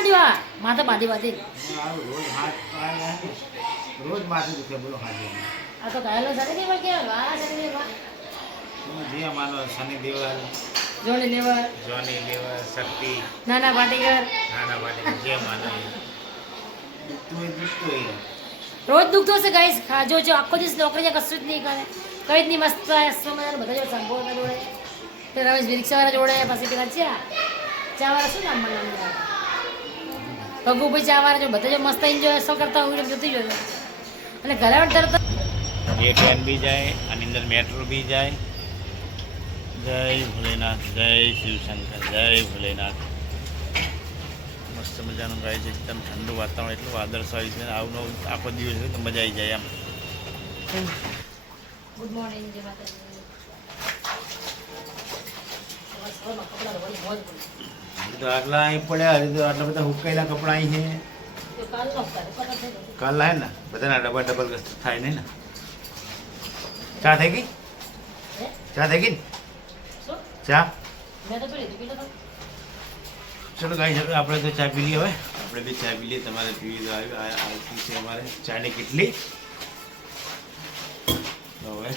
માંડ્યું આ માથે બાંધી બાંધી રોજ માથે દુખે બોલો હાજે આ તો ઘાયલો સાથે નહીં પણ કેમ વાહ સાથે વાહ જે માનો શનિ દેવલ જોડી લેવર જોની દેવલ શક્તિ નાના પાટીકર નાના માટે જે માનો દુખતું હોય રોજ દુખતો હશે ગાઈસ ખાજો જો આખો દિવસ નોકરી છે કશું જ નહીં કરે કઈ જ નહીં મસ્ત મજાનું બધા જોડે સંભોળતા જોડે તે રમેશ રિક્ષાવાળા જોડે પછી પેલા ચાવાળા શું નામ મને પગુભાઈ ચાવાળા જો બધા જો મસ્ત એન્જોય શું કરતા હોય જોતી જોયો અને ઘરે તરત ये ट्रेन भी जाए અને અંદર मेट्रो भी जाए जय भोलेनाथ जय शिव शंकर जय भोलेनाथ મસ્ત મજાનું ગાય છે એકદમ ઠંડુ વાતાવરણ એટલું વાદળછાયું છે આવનો આખો દિવસ હોય તો મજા આવી જાય એમ ગુડ મોર્નિંગ જય માતાજી તો આટલા અહીં પડ્યા હજી તો આટલા બધા હુકાયેલા કપડાં અહીં છે તો કાલ કાલ લાય ને બધાના ડબલ થાય નહીં ને ચા થઈ ગઈ ચા થઈ ગઈ શું ચા મેં તો પીલી પીલો તો ચલો ગાઈ આપણે તો ચા પી લઈએ હવે આપણે બી ચા પી લઈએ તમારે પીવી તો આવી છે અમારે ચાની કેટલી તો હવે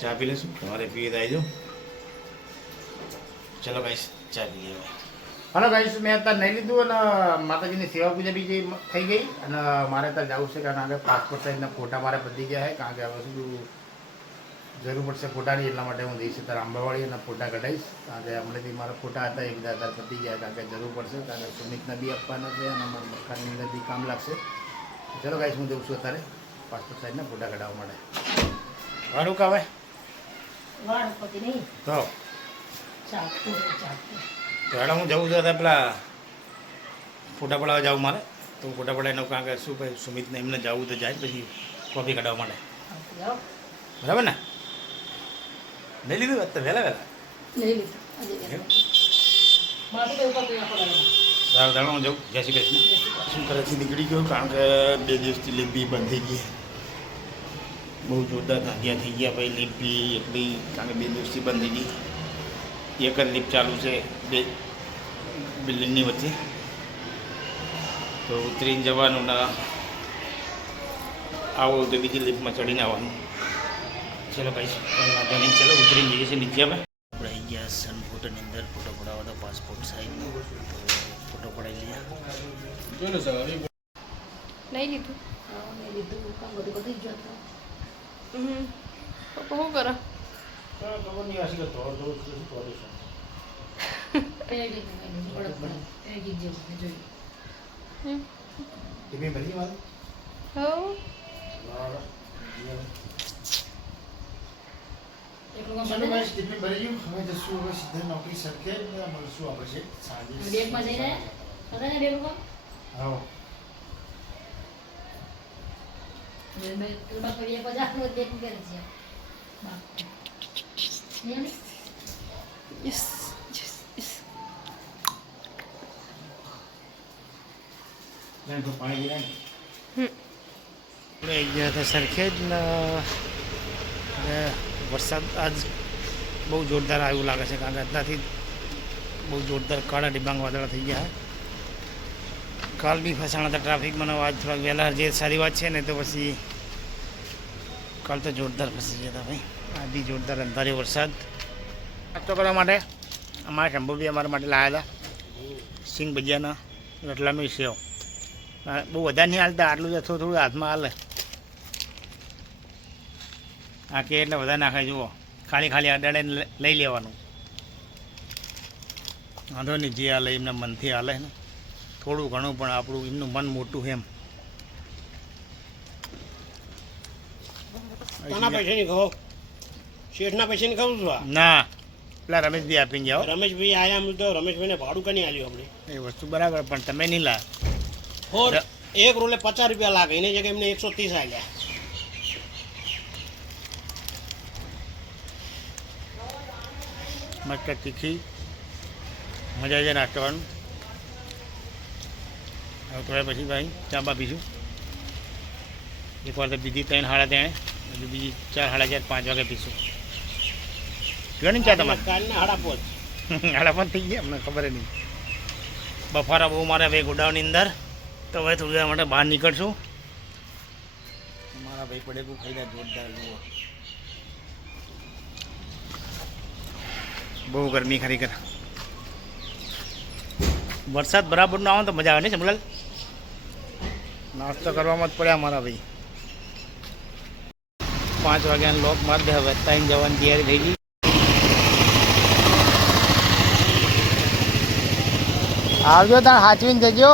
ચા પી લઈશું તમારે પીવી તો આવી જાઓ ચલો ગાઈશ ચા પી લઈએ હલો ગાઈશ મેં અત્યારે નહીં લીધું અને માતાજીની સેવા પૂજા બી થઈ ગઈ અને મારે ત્યાં જવું છે કારણ કે પાસપોર્ટ સાઇઝના ફોટા મારે પતી ગયા છે કારણ કે હવે શું જરૂર પડશે ફોટાની એટલા માટે હું જઈશ ત્યારે આંબાવાડી અને ફોટા કઢાવીશ કારણ કે હમણાંથી મારા ફોટા હતા એ બધા અત્યારે પતી ગયા કારણ કે જરૂર પડશે કારણ કે સુમિતના બી આપવાના છે અને મારા મકાનની અંદર બી કામ લાગશે ચલો ગાઈશ હું જઉં છું અત્યારે પાસપોર્ટ સાઇઝના ફોટા કઢાવવા માટે વાળું કાવે વાળ પતિ નહીં તો ચાકતું તો હેડા હું જવું છું અત્યારે પેલા ફોટા પડાવવા જાઉં મારે તો હું ફોટા પડાવીને કારણ કે શું ભાઈ સુમિતને એમને જવું તો જાય પછી કોપી કઢાવવા માટે જાઓ બરાબર ને નહીં લીધું અત્યારે વહેલા વહેલા નહીં લીધું માથું તો ઉપર તો આખો લાગે સારું દાડો હું જાઉં જય શ્રી કૃષ્ણ શું કરે છે નીકળી ગયો કારણ કે 2 દિવસથી લીપ બી બંધ થઈ ગઈ બહુ જોરદાર ધાંધિયા થઈ ગયા ભાઈ લીપ બી એટલી કારણ કે 2 દિવસથી બંધ થઈ ગઈ એક જ લીપ ચાલુ છે બે બિલ્ડિંગની વચ્ચે તો ઉતરીને જવાનું ના આવો તો બીજી લીપમાં ચડીને આવવાનું ચલો ભાઈ કંઈ વાંધો નહીં ચલો ઉતરીને જઈએ છીએ નીચે હવે આપણે આવી ગયા સન ફોટોની અંદર ફોટો પડાવવા તો પાસપોર્ટ સાઇઝનો તો ફોટો પડાવી લઈએ નહીં લીધું મેં લીધું કામ બધું બધી જ જોતું પપ્પા શું કરે ખબર નહીં હશે કે થોડું થોડું શું કરીશું પેગી જેવું જોયું ટીપી ભરી મારે હો એટલું કામ ચલો બને ભાઈ ટીપી ભરી ગયું હવે જશું હવે સીધા નોકરી સરખે મળશું આપણે છે સાંજે બેગમાં જઈને હતા ને બેગનું કામ હા મેં તુડા પડીએ પજાનું બેગ કરે છે યસ યસ યસ નહીં તો પાણી પીને હમ આપણે ગયા હતા સરખેજ ને વરસાદ આજ બહુ જોરદાર આવ્યું લાગે છે કારણ કે અત્યારથી બહુ જોરદાર કાળા ડિબાંગ વાદળા થઈ ગયા કાલ બી ફસાણા હતા ટ્રાફિકમાં આજ થોડાક વહેલા જે સારી વાત છે ને તો પછી કાલ તો જોરદાર ફસી ગયા હતા ભાઈ આ બી જોરદાર અંધારી વરસાદ નાસ્તો કરવા માટે અમારા શંભુ બી અમારા માટે લાવેલા સિંગ ભજીયાના રટલાનું સેવ બહુ વધારે નહીં હાલતા આટલું જ થોડું થોડું હાથમાં હાલે આ કે એટલે વધારે નાખાય જુઓ ખાલી ખાલી અડાડે લઈ લેવાનું વાંધો નહીં જે હાલે એમના મનથી હાલે ને થોડું ઘણું પણ આપણું એમનું મન મોટું એમ કોના પૈસાની ખાઓ શેઠના પૈસાની ખાવું છું ના પેલા રમેશભાઈ આપીને જાઓ રમેશભાઈ આયા હું તો રમેશભાઈને ભાડું કની આલ્યું આપણે એ વસ્તુ બરાબર પણ તમે નહીં લા ફોર એક રોલે 50 રૂપિયા લાગે એની જગ્યાએ એમને 130 આલ્યા મસ્ત તીખી મજા આવી જાય નાસ્તવાનું હવે થોડા પછી ભાઈ ચા બા પીશું એકવાર તો બીજી 3 સાડા 3 હજુ બીજી 4 સાડા 4 5 વાગે પીશું ઘણી ચા તમારે કાલના હાડા પોચ સાડા 5 થઈ ગયા અમને ખબર નહીં બફારા બહુ મારે ભાઈ ગોડાઉનની અંદર, તો હવે થોડી વાર માટે બહાર નીકળશું. મારા ભાઈ પડેકું ખાઈ જાય જોરદાર. જુઓ બહુ ગરમી ખરેખર. વરસાદ બરાબર ના આવે તો મજા આવે ને જમલાલ. નાસ્તો કરવામાં જ પડ્યા મારા ભાઈ. 5 વાગ્યાનો લોક માર દે. હવે ટાઈમ જવાની તૈયારી થઈ ગઈ. આવજો તાણ સાચવીને જજો.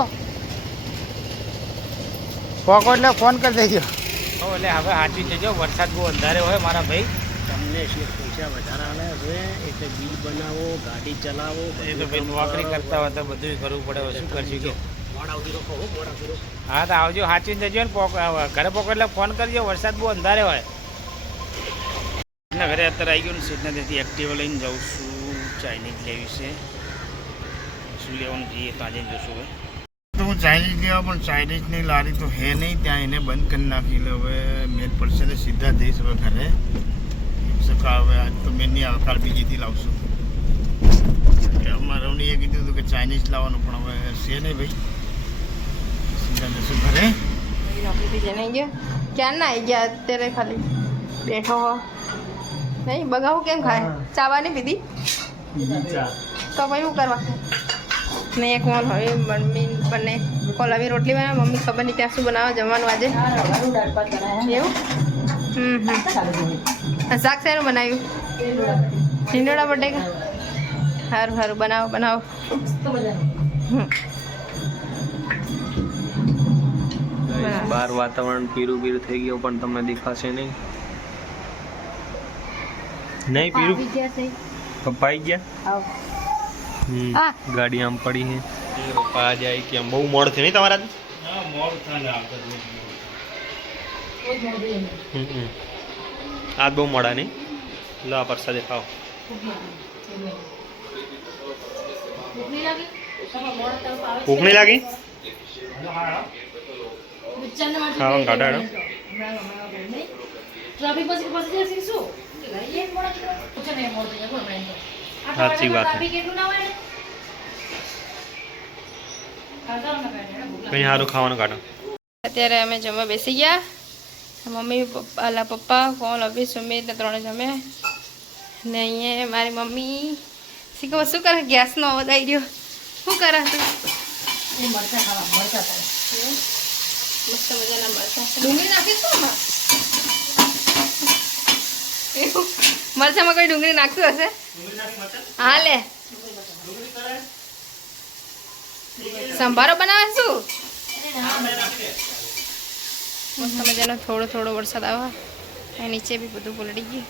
પોકો એટલે ફોન કરી દેજો. એટલે હવે સાચવીને જજો. વરસાદ બહુ અંધારે હોય મારા ભાઈ. તમને પૈસા વધારે આવે છે એટલે બિલ બનાવો, ગાડી ચલાવો. એ તો ભાઈ નોકરી કરતા હોય તો બધું કરવું પડે. હવે શું કરશું કે મોડાવતી રોકો, મોડાવતી રોકો. હા તો આવજો સાચવીને જજો ને. ઘરે પોકો એટલે ફોન કરજો. વરસાદ બહુ અંધારે હોય. ઘરે અત્યારે આવી ગયું ને સીટના તેથી એક્ટિવા લઈને જાઉં છું. ચાઇનીઝ લેવી છે. શું લેવાનું જઈએ તો આજે જોશું. હવે તો હું ચાઇનીઝ લેવા, પણ ચાઇનીઝની લારી તો હે નહીં ત્યાં. એને બંધ કરી નાખી. હવે મેન પડશે ને સીધા જઈશ હવે ઘરે. હવે આજ તો મેન નહીં આવે, કાલ બીજીથી લાવશું. અમારા રવણીએ કીધું હતું કે ચાઇનીઝ લાવવાનું, પણ હવે છે નહીં ભાઈ. સીધા જશું ઘરે. નોકરીથી જઈને આવી ગયા. ક્યાં ના આવી ગયા અત્યારે? ખાલી બેઠો હો નહીં. બગાવું કેમ ખાય? ચાવા નહીં પીધી તો ભાઈ શું કરવા? નહીં એક મોલ હવે મમ્મી બંને કોલાવી રોટલી બનાવે. મમ્મી ખબર નહીં ત્યાં શું બનાવે જમવાનું આજે. એવું? શાક શેનું બનાવ્યું? ઢીંડોળા બટેકા. સારું સારું, બનાવો બનાવો. બહાર વાતાવરણ પીરું પીરું થઈ ગયું પણ તમને દેખાશે નહીં. નહીં પીરું પપ્પાઈ ગયા. ગાડી આમ પડી છે. પપ્પા આજે આવી કે બહુ મોડ થયું નહીં તમારા? આજ બહુ મોડા નહીં. લો આ પ્રસાદે ખાઓ. ભૂખ નહીં લાગી? ખાવાનું કાઢાડો. સાચી વાત છે. કંઈ સારું ખાવાનું કાઢો. અત્યારે અમે જમવા બેસી ગયા. મમ્મી પપ્પા પપ્પા કોણ અભી સુમિત ને 3 જમે ને અહીંયા મારી મમ્મી શીખો શું કરે? ગેસનો અવાજ આવી રહ્યો. શું કરે તું? મસ્ત મજાના મરચા. ડુંગળી નાખીશું આમાં? મરચામાં કોઈ ડુંગળી નાખ્યું હશે? હા લે સંભારો બનાવે શું? મસ્ત મજાનો થોડો થોડો વરસાદ આવે. નીચે બી બધું પલળી ગયું.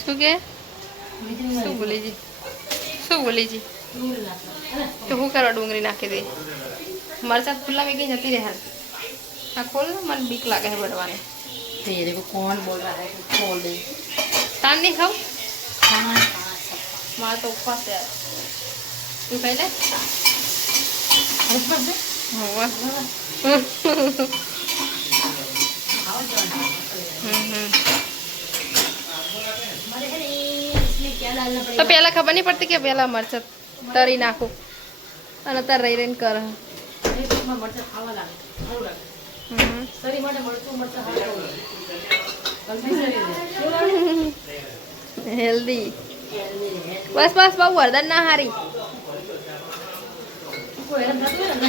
શું કે? શું બોલી જી? શું બોલી જી? તો શું કરવા ડુંગળી નાખી દે? મરચાં ખુલ્લા મેં કઈ જતી રહે. હા ખોલ ને, મને બીક લાગે છે બળવાની. तेरे को कौन बोल रहा है कि खोल दे? તાન નહીં ખાવ? खाना મારે તો ઉપવાસ છે. તું ખાઈ લે. હોવા. તો પહેલા ખબર નહીં પડતી કે પહેલા મરચાં તરી નાખું અને તાર રહી રહીને કર. मरचा खावा लागे सारू लागे शरीर માટે મરચું મરચા હેલ્ધી. બસ બસ બહુ વરદાન ના હારી. કોઈ હેરાન થતું હોય ને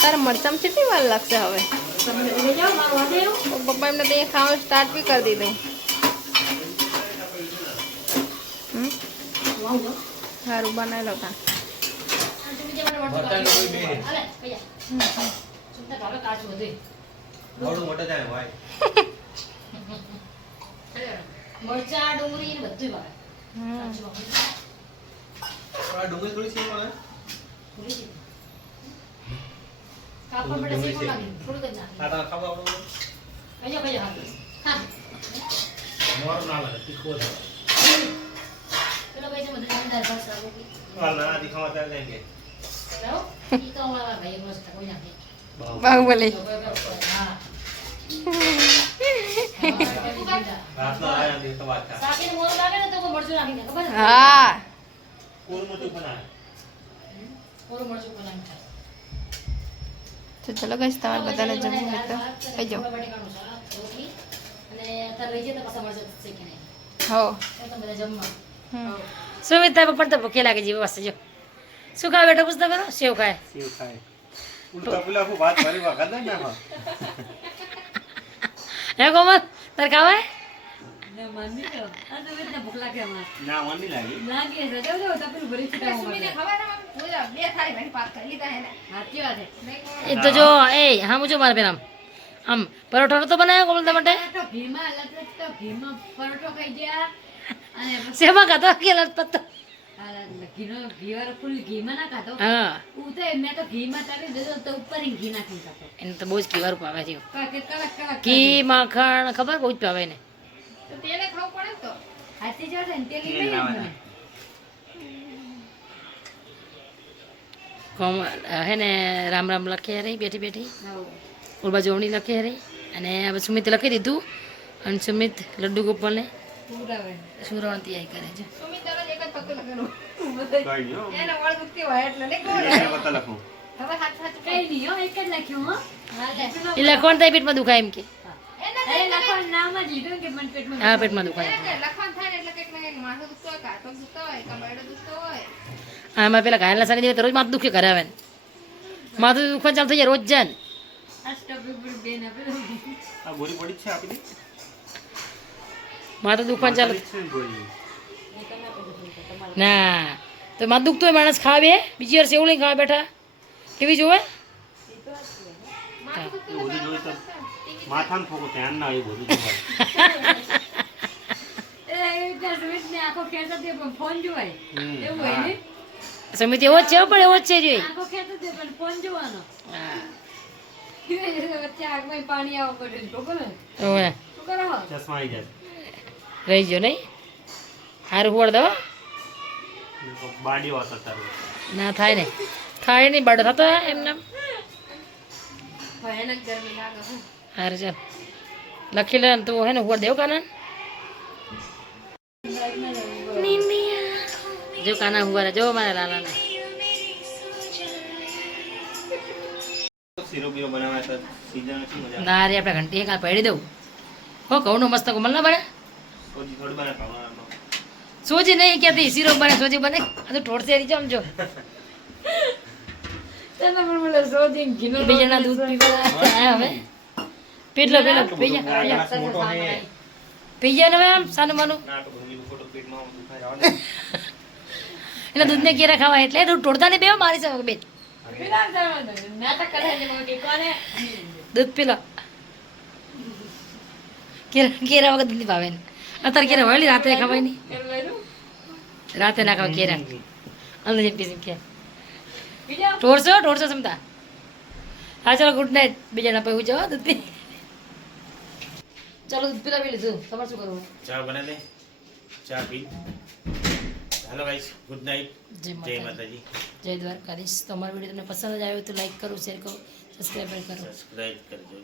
તારા મરચામાં કેટલી વાર લાગશે હવે? તમે લઈ જાઓ મારું વાંધે એવું પપ્પા એમને ત્યાં ખાવાનું સ્ટાર્ટ બી કરી દીધું. વાંધો સારું બનાવી લો તા. મરચા ડુંગળી બધું બાહુબલી. રાતના આયા દે તો વાત શાકીને મોરું લાગે ને તો કોઈ મરચું નાખી દે, ખબર છે? હા કોલમાં તો બનાય મોરું મરચું બનાવી ખાય. તો ચલો ગાઈસ તમારે બધાને જમવું હોય તો આવી જાઓ. બટેકાનું શાક, રોટલી અને અત્યારે રહી જાય તો પાછા મરચાં શેકીને. હો તો બધા જમવા. હમ. સુમિતા પણ તો ભૂખી લાગે જેવી વસ્તુ જો. શું ખાય બેટા પૂછતા કરો? સેવ ખાય. સેવ ખાય ઉલટા પુલા કો વાત ભરી વખત ના ના હે કોમલ તાર ખાવાય? ના મન નહીં લાગી એ તો જો એ હા મુજો મારે પેલા આમ પરોઠો નતો બનાવ્યો કોમલ તમારે સેવા ખાતો કે લતપત હા એને તો બહુ જ ઘી વાળું ભાવે છે ઘી માખણ ખબર બહુ જ ભાવે એને હે ને રામ રામ લખી રહી બેઠી બેઠી ઓર બાજુ અવણી લખી રહી અને હવે સુમિત લખી દીધું અને સુમિત લડ્ડુ ગોપાલને સુરવણ તૈયારી કરે છે એ લખવાનું થાય પેટમાં દુખાય એમ કે હા પેટમાં દુખાય આમાં પેલા ઘાયલા સારી દે તો રોજ માથું દુખે ઘરે આવે ને માથું દુખવા ચાલુ થઈ જાય રોજ જાય ને આ ગોળી પડી છે આપી દે માથું દુખવા ચાલુ છે ને ગોળી ના તો માથું દુખતું હોય માણસ ખાવે બીજી વાર સેવું લઈને ખાવા બેઠા કેવી જોવે એ બધું જોઈ તો માથામાં થોડું ધ્યાન ના આવ્યું બધું જોવાય સમિતિ એવો જ છે પણ એવો જ છે જોઈ ઓવે ચશ્મા આવી જાય રહી ગયો નહીં સારું હુવાડ દો બાડીઓ હતા તારું ના થાય ને થાય નહીં બાડો થતો એમને ભયાનક ગરમી લાગે છે. સારું ચાલ લખી લે તું હે ને હુવાડ દેવ કાના જો કાના હુવારે જો મારા લાલાને શીરો બીરો બનાવ્યા હતા સીઝન છે મજા ના રે આપણે ઘંટી કાં પડી દઉં હો ઘઉંનો મસ્ત કોમલ ના બને સોજી થોડી બને ખાવાનો સોજી નહીં ક્યાંથી શીરો બને સોજી બને આ તો ઠોઠ શેરી જમજો બીજાના દૂધ પીવા હવે પેટલો પેલો પી જાય ને હવે આમ સાનું માનું ના તો ભૂલી ફોટો પેટમાં દુખાય રાવ એના દૂધને કેરા ખાવા એટલે ટોળતા ને બે મારી શકે બેન દૂધ પીલો કેરા વગર દૂધ ભાવે ને અત્યારે કેરા વળી રાતે ખવાય નહીં રાતે ના ખાવ કેરા અંદર જેમ પીસી કે ઢોરસો ક્ષમતા હા ચાલો ગુડ નાઇટ બીજા ના પૈવું જવા દૂધ પી ચાલો દૂધ પીલા પી લીધું તમારે શું કરવું ચા બને લે ચા પી હેલો ગાઈસ ગુડ નાઇટ જય માતાજી જય દ્વારકાધીશ. તો અમારો વિડીયો તમને પસંદ જ આવ્યો તો લાઈક કરો, શેર કરો, સબસ્ક્રાઈબ કરો. સબસ્ક્રાઇબ કરજો.